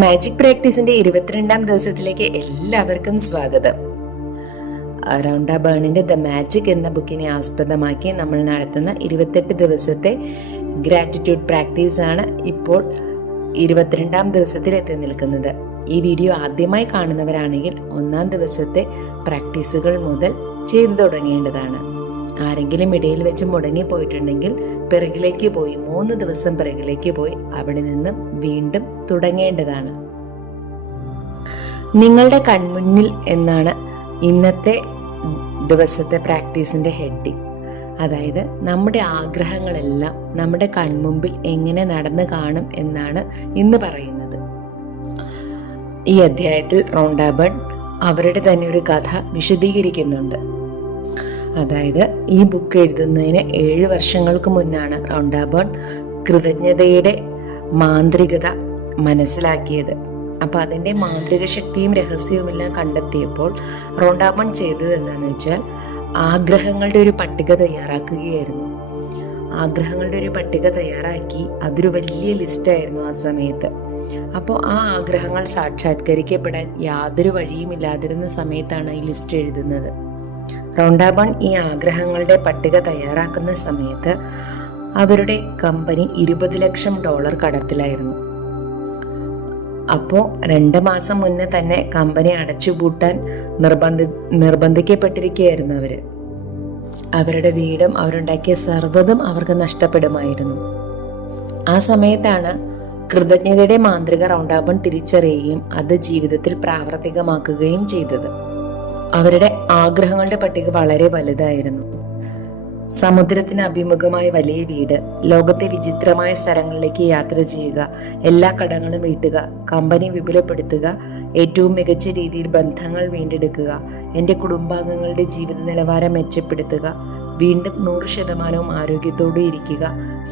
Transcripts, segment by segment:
Magic പ്രാക്ടീസിന്റെ ഇരുപത്തിരണ്ടാം ദിവസത്തിലേക്ക് എല്ലാവർക്കും സ്വാഗതം. റൗണ്ട ബേണിന്റെ ദ മാജിക് എന്ന ബുക്കിനെ ആസ്പദമാക്കി നമ്മൾ നടത്തുന്ന ഇരുപത്തെട്ട് ദിവസത്തെ ഗ്രാറ്റിറ്റ്യൂഡ് പ്രാക്ടീസ് ആണ് ഇപ്പോൾ ഇരുപത്തിരണ്ടാം ദിവസത്തിൽ എത്തി നിൽക്കുന്നത്. ഈ വീഡിയോ ആദ്യമായി കാണുന്നവരാണെങ്കിൽ ഒന്നാം ദിവസത്തെ പ്രാക്ടീസുകൾ മുതൽ ചെയ്തു തുടങ്ങേണ്ടതാണ്. ആരെങ്കിലും ഇടയിൽ വെച്ച് മുടങ്ങിപ്പോയിട്ടുണ്ടെങ്കിൽ പിറകിലേക്ക് പോയി മൂന്ന് ദിവസം പിറകിലേക്ക് പോയി അവിടെ നിന്നും വീണ്ടും തുടങ്ങേണ്ടതാണ്. നിങ്ങളുടെ കൺമുന്നിൽ എന്നാണ് ഇന്നത്തെ ദിവസത്തെ പ്രാക്ടീസിന്റെ ഹെഡിങ്. അതായത് നമ്മുടെ ആഗ്രഹങ്ങളെല്ലാം നമ്മുടെ കൺമുമ്പിൽ എങ്ങനെ നടന്നു കാണും എന്നാണ് ഇന്ന് പറയുന്നത്. ഈ അധ്യായത്തിൽ റോണ്ടാബൺ അവരുടെ തന്നെ ഒരു കഥ വിശദീകരിക്കുന്നുണ്ട്. അതായത് ഈ ബുക്ക് എഴുതുന്നതിന് ഏഴ് വർഷങ്ങൾക്ക് മുന്നാണ് റൗണ്ടാബേൺ കൃതജ്ഞതയുടെ മാന്ത്രികത മനസ്സിലാക്കിയത്. അപ്പോൾ അതിന്റെ മാന്ത്രിക ശക്തിയും രഹസ്യവും എല്ലാം കണ്ടെത്തിയപ്പോൾ റോണ്ടാമൺ ചെയ്തത് എന്താണെന്ന് വെച്ചാൽ ആഗ്രഹങ്ങളുടെ ഒരു പട്ടിക തയ്യാറാക്കുകയായിരുന്നു. ആഗ്രഹങ്ങളുടെ ഒരു പട്ടിക തയ്യാറാക്കി അതൊരു വലിയ ലിസ്റ്റായിരുന്നു ആ സമയത്ത്. അപ്പോൾ ആ ആഗ്രഹങ്ങൾ സാക്ഷാത്കരിക്കപ്പെടാൻ യാതൊരു വഴിയും ഇല്ലാതിരുന്ന സമയത്താണ് ഈ ലിസ്റ്റ് എഴുതുന്നത്. റോണ്ടാബൺ ഈ ആഗ്രഹങ്ങളുടെ പട്ടിക തയ്യാറാക്കുന്ന സമയത്ത് അവരുടെ കമ്പനി ഇരുപത് ലക്ഷം ഡോളർ കടത്തിലായിരുന്നു. അപ്പോൾ രണ്ട് മാസം മുന്നേ തന്നെ കമ്പനി അടച്ചുപൂട്ടാൻ നിർബന്ധി നിർബന്ധിക്കപ്പെട്ടിരിക്കുകയായിരുന്നു അവർ അവരുടെ വീടും അവരുണ്ടാക്കിയ സർവതും അവർക്ക് നഷ്ടപ്പെടുമായിരുന്നു. ആ സമയത്താണ് കൃതജ്ഞതയുടെ മാന്ത്രിക റൗണ്ടാബൺ തിരിച്ചറിയുകയും അത് ജീവിതത്തിൽ പ്രാവർത്തികമാക്കുകയും ചെയ്തത്. അവരുടെ ആഗ്രഹങ്ങളുടെ പട്ടിക വളരെ വലുതായിരുന്നു. സമുദ്രത്തിന് അഭിമുഖമായ വലിയ വീട് ലോകത്തെ വിചിത്രമായ സ്ഥലങ്ങളിലേക്ക് യാത്ര ചെയ്യുക എല്ലാ കടങ്ങളും വീട്ടുക കമ്പനി വിപുലപ്പെടുത്തുക ഏറ്റവും മികച്ച രീതിയിൽ ബന്ധങ്ങൾ വീണ്ടെടുക്കുക എന്റെ കുടുംബാംഗങ്ങളുടെ ജീവിത നിലവാരം മെച്ചപ്പെടുത്തുക വീണ്ടും നൂറ് ശതമാനവും ആരോഗ്യത്തോടെ ഇരിക്കുക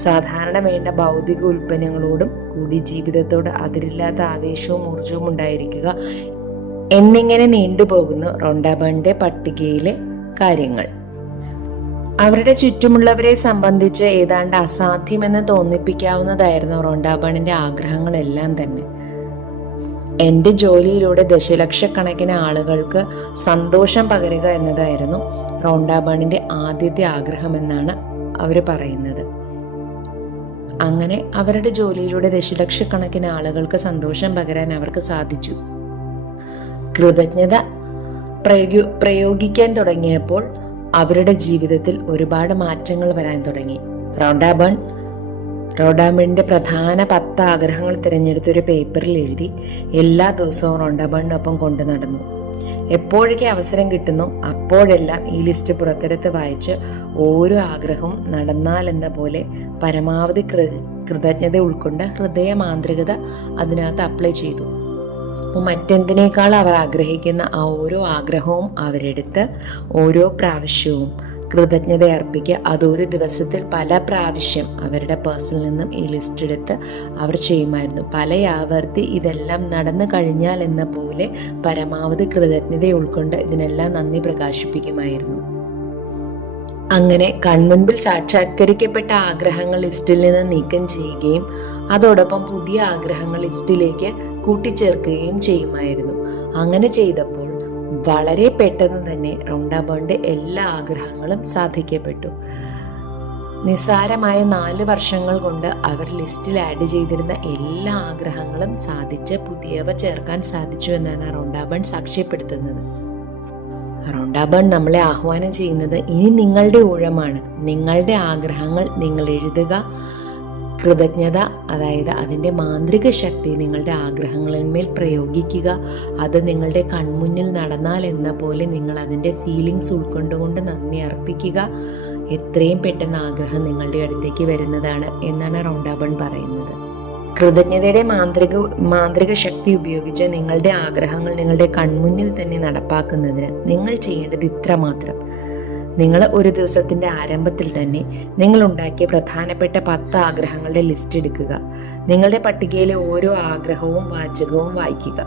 സാധാരണ വേണ്ട ഭൗതിക ഉൽപ്പന്നങ്ങളോടും കൂടി ജീവിതത്തോട് അതിരില്ലാത്ത ആവേശവും ഊർജവും ഉണ്ടായിരിക്കുക എന്നിങ്ങനെ നീണ്ടുപോകുന്നു റൊണ്ടാബണിന്റെ പട്ടികയിലെ കാര്യങ്ങൾ. അവരുടെ ചുറ്റുമുള്ളവരെ സംബന്ധിച്ച് ഏതാണ്ട് അസാധ്യമെന്ന് തോന്നിപ്പിക്കാവുന്നതായിരുന്നു റോണ്ടാബണിന്റെ ആഗ്രഹങ്ങളെല്ലാം തന്നെ. എന്റെ ജോലിയിലൂടെ ദശലക്ഷക്കണക്കിന് ആളുകൾക്ക് സന്തോഷം പകരുക എന്നതായിരുന്നു റോണ്ടാബണിന്റെ ആദ്യത്തെ ആഗ്രഹമെന്നാണ് അവർ പറയുന്നത്. അങ്ങനെ അവരുടെ ജോലിയിലൂടെ ദശലക്ഷക്കണക്കിന് ആളുകൾക്ക് സന്തോഷം പകരാൻ അവർക്ക് സാധിച്ചു. കൃതജ്ഞത പ്രയോഗി പ്രയോഗിക്കാൻ തുടങ്ങിയപ്പോൾ അവരുടെ ജീവിതത്തിൽ ഒരുപാട് മാറ്റങ്ങൾ വരാൻ തുടങ്ങി. റോണ്ടാബൺ റോഡാബണിന്റെ പ്രധാന പത്ത് ആഗ്രഹങ്ങൾ തിരഞ്ഞെടുത്ത് ഒരു പേപ്പറിൽ എഴുതി എല്ലാ ദിവസവും റോണ്ടാബണിനൊപ്പം കൊണ്ടു നടന്നു. എപ്പോഴൊക്കെ അവസരം കിട്ടുന്നു അപ്പോഴെല്ലാം ഈ ലിസ്റ്റ് പുറത്തെടുത്ത് വായിച്ച് ഓരോ ആഗ്രഹവും നടന്നാൽ എന്ന പോലെ പരമാവധി കൃതജ്ഞത ഉൾക്കൊണ്ട് ഹൃദയ മാന്ത്രികത അതിനകത്ത് അപ്ലൈ ചെയ്തു. അപ്പോൾ മറ്റെന്തിനേക്കാൾ അവർ ആഗ്രഹിക്കുന്ന ആ ഓരോ ആഗ്രഹവും അവരെടുത്ത് ഓരോ പ്രാവശ്യവും കൃതജ്ഞത അർപ്പിക്കുക. അതൊരു ദിവസത്തിൽ പല പ്രാവശ്യം അവരുടെ പേഴ്സണിൽ നിന്നും ഈ ലിസ്റ്റ് എടുത്ത് അവർ ചെയ്യുമായിരുന്നു. പല ആവർത്തി ഇതെല്ലാം നടന്നു കഴിഞ്ഞാൽ എന്ന പോലെ പരമാവധി കൃതജ്ഞത ഉൾക്കൊണ്ട് ഇതിനെല്ലാം നന്ദി പ്രകാശിപ്പിക്കുമായിരുന്നു. അങ്ങനെ കൺമുൻപിൽ സാക്ഷാത്കരിക്കപ്പെട്ട ആഗ്രഹങ്ങൾ ലിസ്റ്റിൽ നിന്ന് നീക്കം ചെയ്യുകയും അതോടൊപ്പം പുതിയ ആഗ്രഹങ്ങൾ ലിസ്റ്റിലേക്ക് കൂട്ടിച്ചേർക്കുകയും ചെയ്യുമായിരുന്നു. അങ്ങനെ ചെയ്തപ്പോൾ വളരെ പെട്ടെന്ന് തന്നെ റൗണ്ടാബോണ്ട് എല്ലാ ആഗ്രഹങ്ങളും സാധിക്കപ്പെട്ടു. നിസ്സാരമായ നാല് വർഷങ്ങൾ കൊണ്ട് അവർ ലിസ്റ്റിൽ ആഡ് ചെയ്തിരുന്ന എല്ലാ ആഗ്രഹങ്ങളും സാധിച്ച് പുതിയവ ചേർക്കാൻ സാധിച്ചു എന്നാണ് റൗണ്ടാബൺ സാക്ഷ്യപ്പെടുത്തുന്നത്. റോണ്ടാബൺ നമ്മളെ ആഹ്വാനം ചെയ്യുന്നത് ഇനി നിങ്ങളുടെ ഊഴമാണ്. നിങ്ങളുടെ ആഗ്രഹങ്ങൾ നിങ്ങൾ എഴുതുക. കൃതജ്ഞത അതായത് അതിന്റെ മാന്ത്രിക ശക്തി നിങ്ങളുടെ ആഗ്രഹങ്ങളിന്മേൽ പ്രയോഗിക്കുക. അത് നിങ്ങളുടെ കൺമുന്നിൽ നടന്നാൽ എന്ന പോലെ നിങ്ങൾ അതിന്റെ ഫീലിങ്സ് ഉൾക്കൊണ്ടുകൊണ്ട് നന്ദി അർപ്പിക്കുക. എത്രയും പെട്ടെന്ന് ആഗ്രഹം നിങ്ങളുടെ അടുത്തേക്ക് വരുന്നതാണ് എന്നാണ് റൗണ്ടാബൺ പറയുന്നത്. കൃതജ്ഞതയുടെ മാന്ത്രിക മാന്ത്രിക ശക്തി ഉപയോഗിച്ച് നിങ്ങളുടെ ആഗ്രഹങ്ങൾ നിങ്ങളുടെ കൺമുന്നിൽ തന്നെ നടപ്പാക്കുന്നതിന് നിങ്ങൾ ചെയ്യേണ്ടത് ഇത്ര മാത്രം നിങ്ങൾ ഒരു ദിവസത്തിന്റെ ആരംഭത്തിൽ തന്നെ നിങ്ങൾ ഉണ്ടാക്കിയ പ്രധാനപ്പെട്ട പത്ത് ആഗ്രഹങ്ങളുടെ ലിസ്റ്റ് എടുക്കുക. നിങ്ങളുടെ പട്ടികയിലെ ഓരോ ആഗ്രഹവും വാചകവും വായിക്കുക.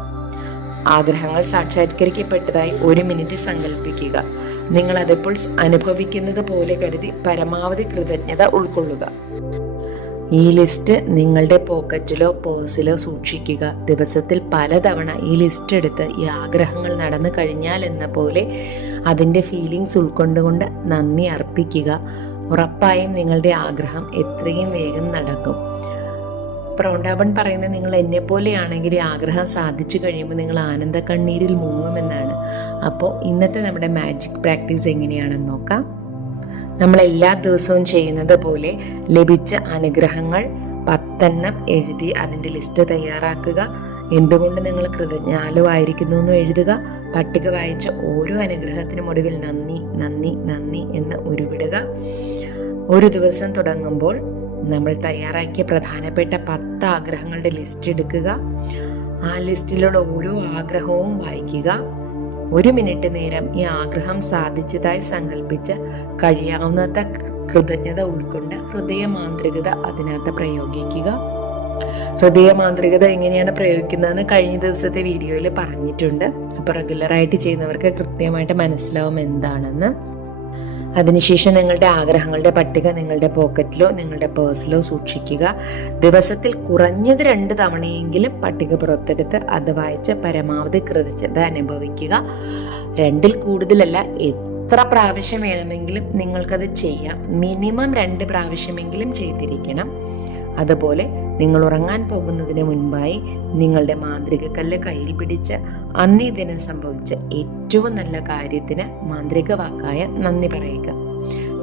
ആഗ്രഹങ്ങൾ സാക്ഷാത്കരിക്കപ്പെട്ടതായി ഒരു മിനിറ്റ് സങ്കല്പിക്കുക നിങ്ങൾ അതിപ്പോൾ അനുഭവിക്കുന്നത് പോലെ കരുതി പരമാവധി കൃതജ്ഞത ഉൾക്കൊള്ളുക. ഈ ലിസ്റ്റ് നിങ്ങളുടെ പോക്കറ്റിലോ പേഴ്സിലോ സൂക്ഷിക്കുക. ദിവസത്തിൽ പലതവണ ഈ ലിസ്റ്റ് എടുത്ത് ഈ ആഗ്രഹങ്ങൾ നടന്നു കഴിഞ്ഞാൽ എന്ന പോലെ അതിന്റെ ഫീലിങ്സ് ഉൾക്കൊണ്ടുകൊണ്ട് നന്ദി അർപ്പിക്കുക. ഉറപ്പായും നിങ്ങളുടെ ആഗ്രഹം എത്രയും വേഗം നടക്കും. പ്രൗണ്ടാബൺ പറയുന്നത് നിങ്ങൾ എന്നെ പോലെയാണെങ്കിൽ ആഗ്രഹം സാധിച്ചു കഴിയുമ്പോൾ നിങ്ങൾ ആനന്ദ കണ്ണീരിൽ മുങ്ങുമെന്നാണ്. അപ്പോൾ ഇന്നത്തെ നമ്മുടെ മാജിക് പ്രാക്ടീസ് എങ്ങനെയാണെന്ന് നോക്കാം. നമ്മൾ എല്ലാ ദിവസവും ചെയ്യുന്നത് പോലെ ലഭിച്ച അനുഗ്രഹങ്ങൾ പത്തെണ്ണം എഴുതി അതിന്റെ ലിസ്റ്റ് തയ്യാറാക്കുക. എന്തുകൊണ്ട് നിങ്ങൾ കൃതജ്ഞാലുവായിരിക്കുന്നു എന്ന് എഴുതുക? പട്ടിക വായിച്ച ഓരോ അനുഗ്രഹത്തിനും ഒടുവിൽ നന്ദി നന്ദി നന്ദി എന്ന് ഉരുവിടുക. ഒരു ദിവസം തുടങ്ങുമ്പോൾ നമ്മൾ തയ്യാറാക്കിയ പ്രധാനപ്പെട്ട പത്ത് ആഗ്രഹങ്ങളുടെ ലിസ്റ്റ് എടുക്കുക. ആ ലിസ്റ്റിലുള്ള ഓരോ ആഗ്രഹവും വായിക്കുക. ഒരു മിനിറ്റ് നേരം ഈ ആഗ്രഹം സാധിച്ചതായി സങ്കല്പിച്ച് കഴിയാവുന്നത്ര കൃതജ്ഞത ഉൾക്കൊണ്ട് ഹൃദയമാന്ത്രികത അതിനകത്ത് പ്രയോഗിക്കുക. ഹൃദയമാന്ത്രികത എങ്ങനെയാണ് പ്രയോഗിക്കുന്നതെന്ന് കഴിഞ്ഞ ദിവസത്തെ വീഡിയോയിൽ പറഞ്ഞിട്ടുണ്ട്. അപ്പോൾ റെഗുലറായിട്ട് ചെയ്യുന്നവർക്ക് കൃത്യമായിട്ട് മനസ്സിലാവും എന്താണെന്ന്. അതിനുശേഷം നിങ്ങളുടെ ആഗ്രഹങ്ങളുടെ പട്ടിക നിങ്ങളുടെ പോക്കറ്റിലോ നിങ്ങളുടെ പേഴ്സിലോ സൂക്ഷിക്കുക. ദിവസത്തിൽ കുറഞ്ഞത് രണ്ട് തവണയെങ്കിലും പട്ടിക പുറത്തെടുത്ത് അത് വായിച്ച് പരമാവധി കൃതജ്ഞത അനുഭവിക്കുക. രണ്ടിൽ കൂടുതലല്ല എത്ര പ്രാവശ്യം വേണമെങ്കിലും നിങ്ങൾക്കത് ചെയ്യാം. മിനിമം രണ്ട് പ്രാവശ്യമെങ്കിലും ചെയ്തിരിക്കണം. അതുപോലെ നിങ്ങൾ ഉറങ്ങാൻ പോകുന്നതിന് മുൻപായി നിങ്ങളുടെ മാന്ത്രികക്കല്ല് കയ്യിൽ പിടിച്ച് അന്നേ ദിനം സംഭവിച്ച ഏറ്റവും നല്ല കാര്യത്തിന് മാന്ത്രിക വാക്കായ നന്ദി പറയുക.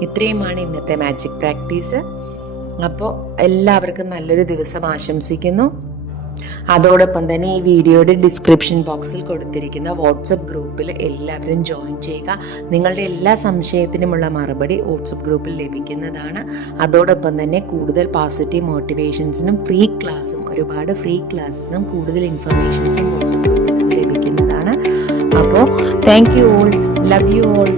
ഇത്രയുമാണ് ഇന്നത്തെ മാജിക് പ്രാക്ടീസ് അപ്പോൾ എല്ലാവർക്കും നല്ലൊരു ദിവസം ആശംസിക്കുന്നു. അതോടൊപ്പം തന്നെ ഈ വീഡിയോയുടെ ഡിസ്ക്രിപ്ഷൻ ബോക്സിൽ കൊടുത്തിരിക്കുന്ന വാട്സപ്പ് ഗ്രൂപ്പിൽ എല്ലാവരും ജോയിൻ ചെയ്യുക. നിങ്ങളുടെ എല്ലാ സംശയത്തിനുമുള്ള മറുപടി വാട്സപ്പ് ഗ്രൂപ്പിൽ ലഭിക്കുന്നതാണ്. അതോടൊപ്പം തന്നെ കൂടുതൽ പോസിറ്റീവ് മോട്ടിവേഷൻസിനും ഫ്രീ ക്ലാസ്സും ഒരുപാട് ഫ്രീ ക്ലാസ്സസും കൂടുതൽ ഇൻഫർമേഷൻസും വാട്സപ്പ് ഗ്രൂപ്പിൽ ലഭിക്കുന്നതാണ്. അപ്പോൾ thank you all love you all